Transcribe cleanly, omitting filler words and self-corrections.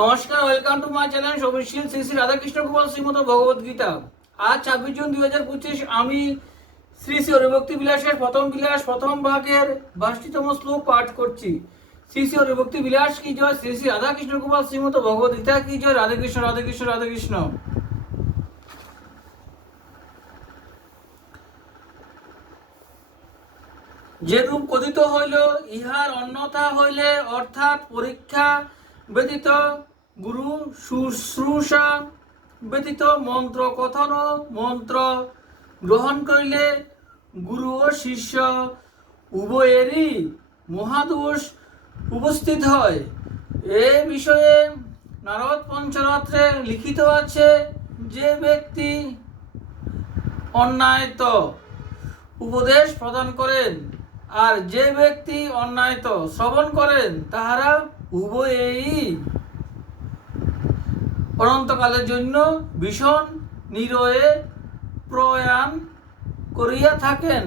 নমস্কার, welcome to my channel সবিশীল শ্রী শ্রী রাধাকৃষ্ণ গোপাল শ্রীমদ ভগবদ গীতা। আজ 26 জুন 2025 আমি শ্রী শ্রী হরিভক্তি বিলাসের প্রথম বিলাস প্রথম ভাগের 62তম শ্লোক পাঠ করছি। শ্রী শ্রী হরিভক্তি বিলাস কি জয়, শ্রী শ্রী রাধাকৃষ্ণ গোপাল শ্রীমদ ভগবদ গীতা কি জয়। রাধে কৃষ্ণ রাধে কৃষ্ণ রাধে কৃষ্ণ। যে রূপ কথিত হইল ইহার অন্যথা হইলে, অর্থাৎ পরীক্ষা ব্যতীত, গুরু শুশ্রূষা ব্যতীত, মন্ত্র কথন মন্ত্র গ্রহণ করিলে গুরু ও শিষ্য উভয়েরই মহাদোষ উপস্থিত হয়। এ বিষয়ে নারদ পঞ্চরত্রে লিখিত আছে, যে ব্যক্তি অন্যায়ত উপদেশ প্রদান করেন আর যে ব্যক্তি অন্যায়ত শ্রবণ করেন, তাহারা উভয়েই অনন্তকালের জন্য ভীষণ নিরয়ে প্রয়াণ করিয়া থাকেন।